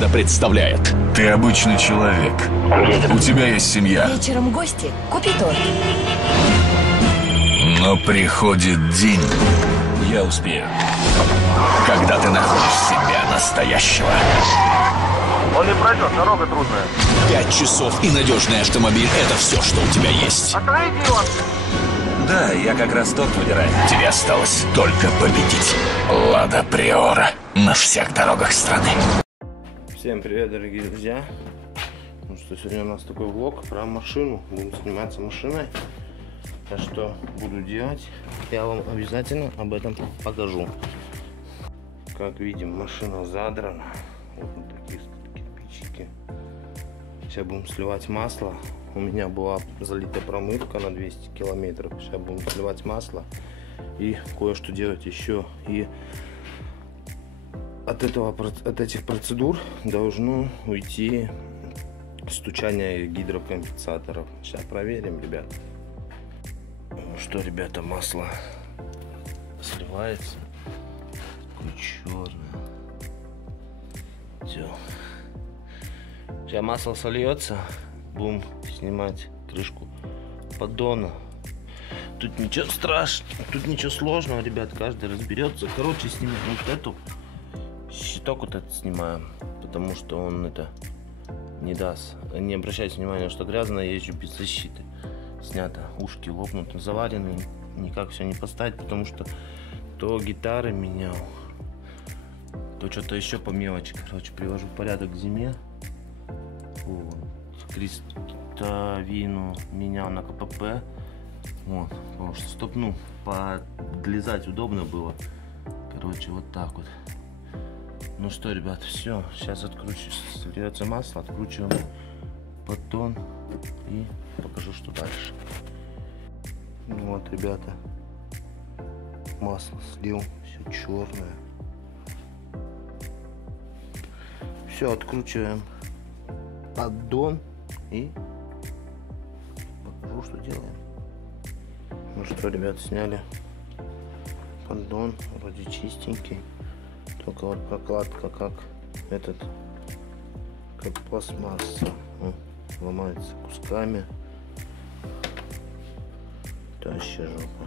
Лада представляет. Ты обычный человек. У тебя есть семья. Вечером гости. Купи торт. Но приходит день. Я успею. Когда ты находишь себя настоящего. Он не пройдет, дорога трудная. 5 часов и надежный автомобиль — это все, что у тебя есть. Остановите его! Да, я как раз торт выбираю. Тебе осталось только победить. Лада Приора на всех дорогах страны. Всем привет, дорогие друзья. Ну что, сегодня у нас такой влог про машину. Будем заниматься машиной. А что буду делать, я вам обязательно об этом покажу. Как видим, машина задрана. Вот на такие кирпичики. Сейчас будем сливать масло. У меня была залита промывка на 200 километров. Сейчас будем сливать масло и кое-что делать еще. И от этих процедур должно уйти стучание гидрокомпенсаторов. Сейчас проверим, ребят. Ну что, ребята, масло сливается. Такое черное. Все. Сейчас масло сольется. Будем снимать крышку поддона. Тут ничего страшного, тут ничего сложного, ребят. Каждый разберется. Короче, снимаем вот эту. Щиток вот этот снимаем, потому что он это не даст. Не обращайте внимания, что грязно, езжу без защиты. Снято, ушки лопнуты, заварены, никак все не поставить, потому что то гитары менял, то что-то еще по мелочи. Короче, привожу в порядок к зиме. Вот. Крестовину менял на КПП. Вот, потому что стопну подлезать удобно было. Короче, вот так вот. Ну что, ребят, все, сейчас откручу, сольется масло, откручиваем поддон и покажу, что дальше. Ну вот, ребята, масло слил, все черное. Все, откручиваем поддон и покажу, что делаем. Ну что, ребят, сняли поддон, вроде чистенький. Только вот прокладка как пластмасса. Ломается кусками. Таща жопа.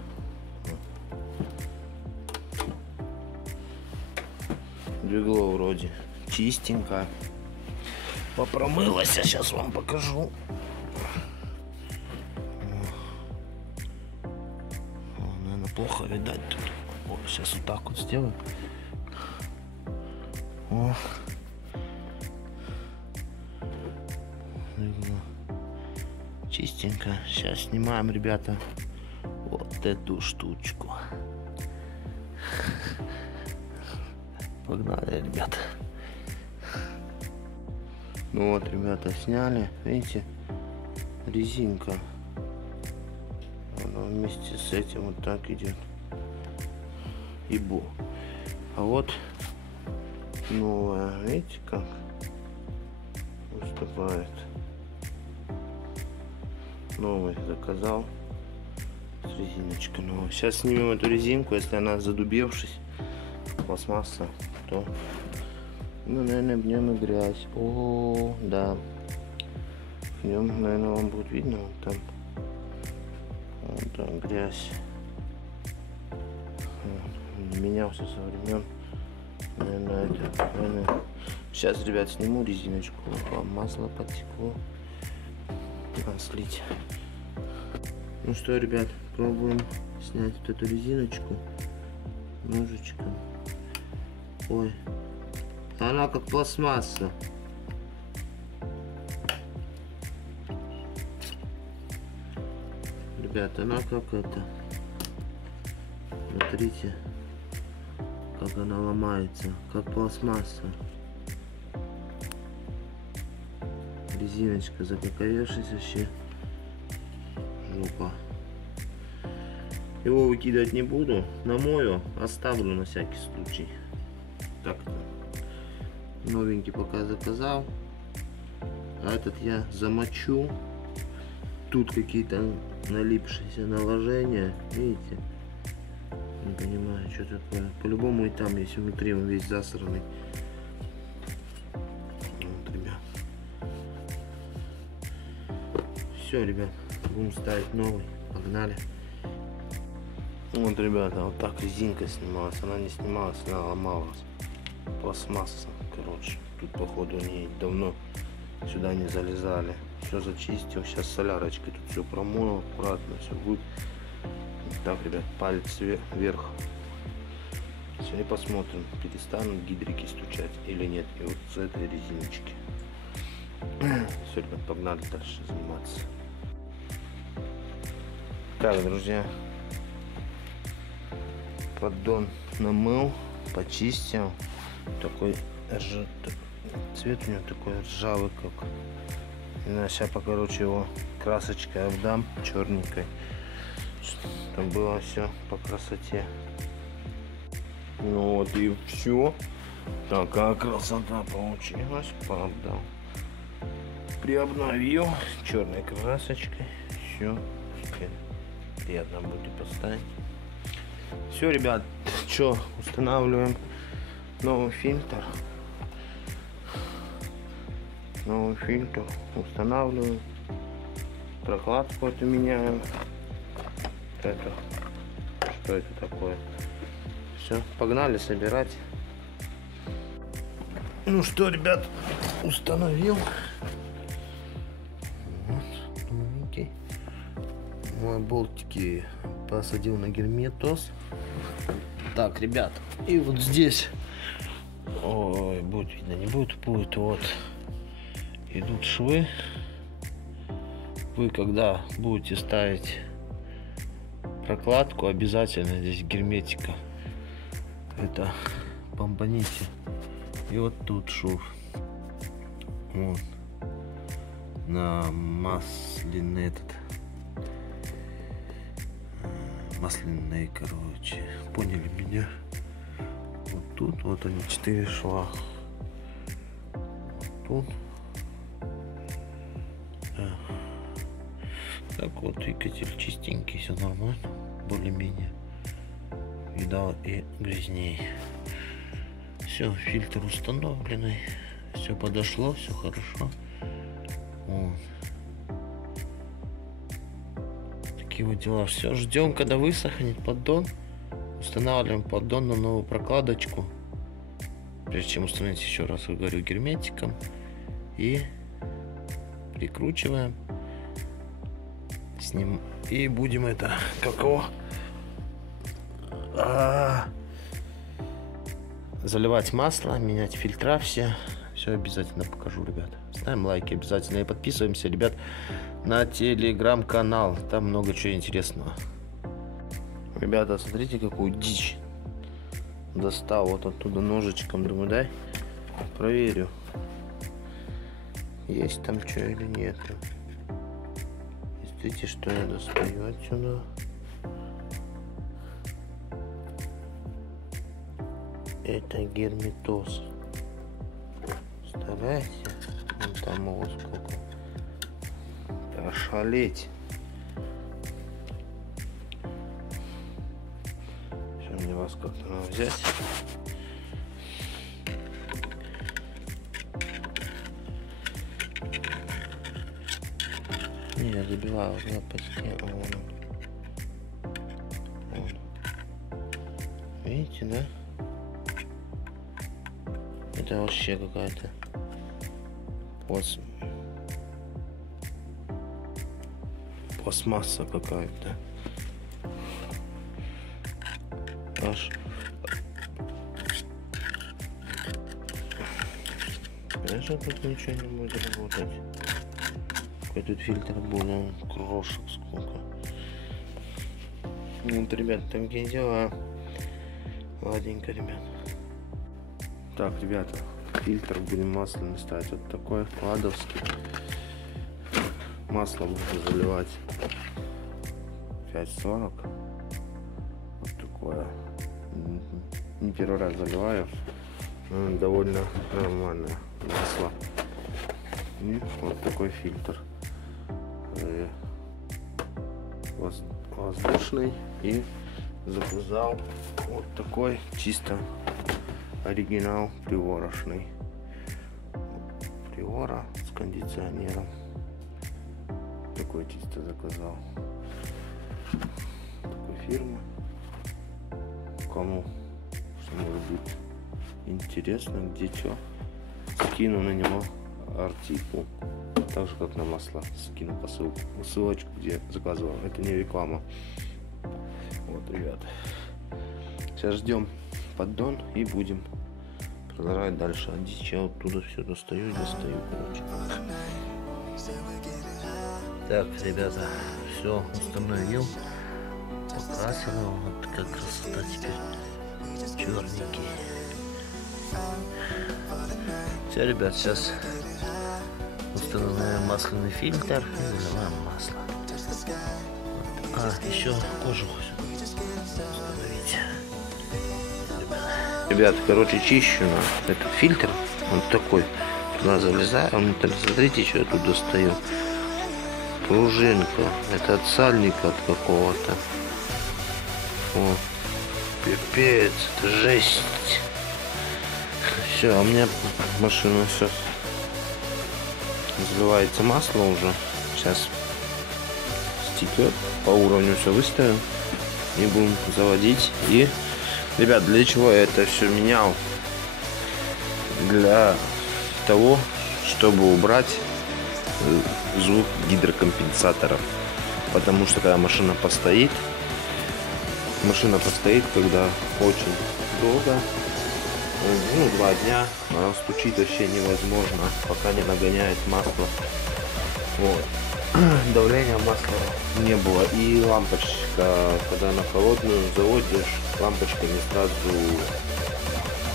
Двигло вроде чистенько. Попромылась, я сейчас вам покажу. Наверное, плохо видать тут. О, сейчас вот так вот сделаю. О. Чистенько. Сейчас снимаем, ребята, вот эту штучку. Погнали, ребята. Ну вот, ребята, сняли. Видите, резинка. Она вместе с этим вот так идет. Ибо. А вот новая, видите, как выступает. Новый заказал с резиночкой новой. Сейчас снимем эту резинку. Если она задубевшись, пластмасса, то наверное, в нем и грязь. О, да, в нем, наверное, вам будет видно вот там. Вот там грязь. Менялся со времен. Наверное. Сейчас, ребят, сниму резиночку. Масло потекло. Слить. Ну что, ребят, пробуем снять вот эту резиночку ножичком. Ой, она как пластмасса. Ребят, она как это. Смотрите, как она ломается, как пластмасса. Резиночка закоковевшись вообще. Жопа. Его выкидывать не буду. Намою, оставлю на всякий случай. Так-то. Новенький пока заказал. А этот я замочу. Тут какие-то налипшиеся наложения. Видите? Не понимаю, что такое. По-любому и там есть внутри, он весь засранный. Все, ребят, будем ставить новый. Погнали. Вот, ребята, вот так резинка снималась. Она не снималась, она ломалась. Пластмасса, короче. Тут, походу, они давно сюда не залезали. Все зачистил. Сейчас солярочкой тут все промыл аккуратно. Все будет. Так, ребят, палец вверх. Сегодня посмотрим, перестанут гидрики стучать или нет. И вот с этой резиночки. Все, ребят, погнали дальше заниматься. Так, друзья. Поддон намыл, почистил. Такой цвет у него такой ржавый, как. Сейчас, короче, его красочкой обдам черненькой. Там было все по красоте. Ну вот и все. Такая красота получилась. Поддал. Приобновил черной красочкой. Все. Приятно будет поставить. Все, ребят, что, устанавливаем новый фильтр. Новый фильтр устанавливаем. Прокладку эту меняем. Это, что это такое? Все, погнали собирать. Ну что, ребят, установил. Вот, новенький. Мои болтики посадил на герметоз. Так, ребят, и вот здесь, ой, будет видно, не будет, будет, вот, идут швы. Вы, когда будете ставить прокладку, обязательно здесь герметика это помпаните. И вот тут шов, вот, на масляный масляные, короче, поняли меня. Вот тут вот они 4 шва. Вот тут. Да. Так вот, двигатель чистенький, все нормально, более-менее. Видал и грязней. Все, фильтр установленный, все подошло, все хорошо. Вот. Такие вот дела. Все, ждем, когда высохнет поддон. Устанавливаем поддон на новую прокладочку. Прежде чем установить, еще раз говорю, герметиком. И прикручиваем. С ним. И будем это, как его, заливать масло, менять фильтра все. Все обязательно покажу, ребят. Ставим лайки обязательно и подписываемся, ребят, на телеграм-канал. Там много чего интересного. Ребята, смотрите, какую дичь достал вот оттуда ножичком. Думаю, дай проверю, есть там что или нет. Смотрите, что я достаю отсюда. Это герметоз. Представляете? Вон там его сколько. Ошалеть. Сейчас мне вас как-то надо взять. Не, я забиваю уже почти. Вон. Видите, да? Это вообще какая-то пластмасса какая-то. Аж даже тут ничего не будет работать. Какой тут фильтр был, ну, крошек сколько. Вот, ребят, там где дела. Ладненько, ребят. Так, ребята, фильтр будем масляный ставить. Вот такой ладовский. Масло буду заливать 5,40. Вот такое. Не первый раз заливаю. Довольно нормальное масло. И вот такой фильтр. Воздушный. И запузал вот такой чисто оригинал приворошный. Привора с кондиционером. такой чисто заказал. Такой фирмы. Кому что может быть интересно, где что, скину на него артикул. Так же как на масло скину ссылочку, где заказывал. Это не реклама. Вот, ребята. Сейчас ждем поддон и будем продолжать дальше. А здесь я оттуда все достаю, короче. Так, ребята, все установил, покрасил его. Вот как красота теперь, черненький. Все, ребят, сейчас установляем масляный фильтр и заливаем масло. А, еще кожуху установить. Ребят, короче, чищу на этот фильтр. Он такой. Туда залезаю, внутрь. Смотрите, что я тут достаю. Пружинка. Это от сальника от какого-то. О, пипец, это жесть. Все, а у меня машина сейчас заливается масло уже. Сейчас стекет. По уровню все выставим. И будем заводить. И, ребят, для чего я это все менял? Для того, чтобы убрать звук гидрокомпенсаторов. Потому что когда машина постоит, когда очень долго, 2 дня, она стучит вообще невозможно, пока не нагоняет масло. Вот. Давления масла не было. И лампочка, когда на холодную заводишь, лампочка не сразу,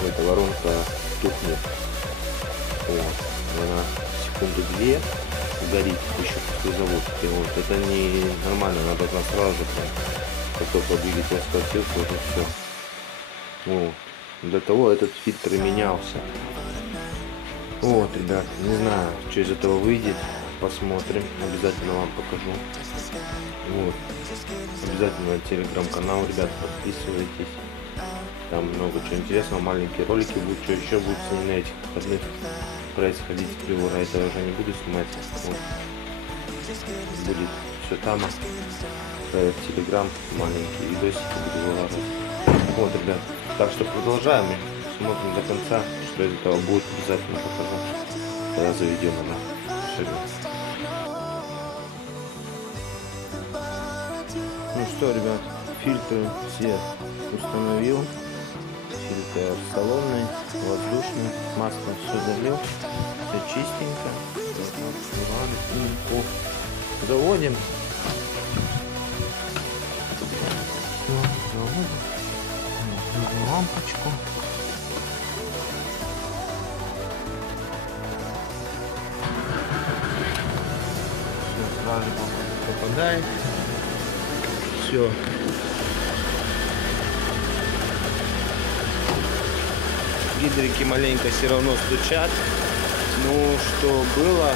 эта воронка тухнет. Вот. Она секунду-две горит еще после заводки. Вот. Это не нормально, надо сразу же, как только двигатель схватился, уже все. Вот. Для того этот фильтр и менялся. Вот, ребят, не знаю, что из этого выйдет. Посмотрим, обязательно вам покажу. Вот. Обязательно на телеграм-канал, ребят, подписывайтесь. Там много чего интересного, маленькие ролики будут, что еще будет с ней на этих выходных происходить с Приора. Это я уже не буду снимать. Вот. Будет все там. В телеграм маленькие видосики буду вылаживать. Вот, ребят. Так что продолжаем. Смотрим до конца, что из этого будет. Обязательно покажу. Когда заведем она. Ну что, ребят, фильтры все установил. Фильтр салонный, воздушный, масло все залил, все чистенько. Заводим. Заводим лампочку. Сразу попадает. Все. Гидрики маленько все равно стучат. Ну, что было.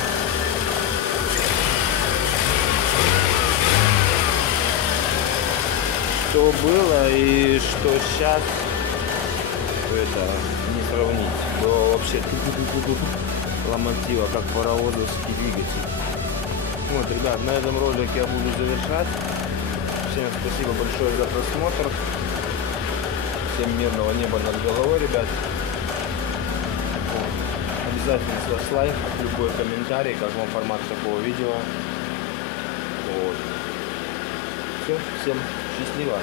Что было и что сейчас, это не сравнить. То вообще ломантива, как паровозовский двигатель. Вот, ребят, на этом ролике я буду завершать. Всем спасибо большое за просмотр. Всем мирного неба над головой, ребят. Обязательно ставь лайк, любой комментарий, как вам формат такого видео. Вот. Все, всем счастливо.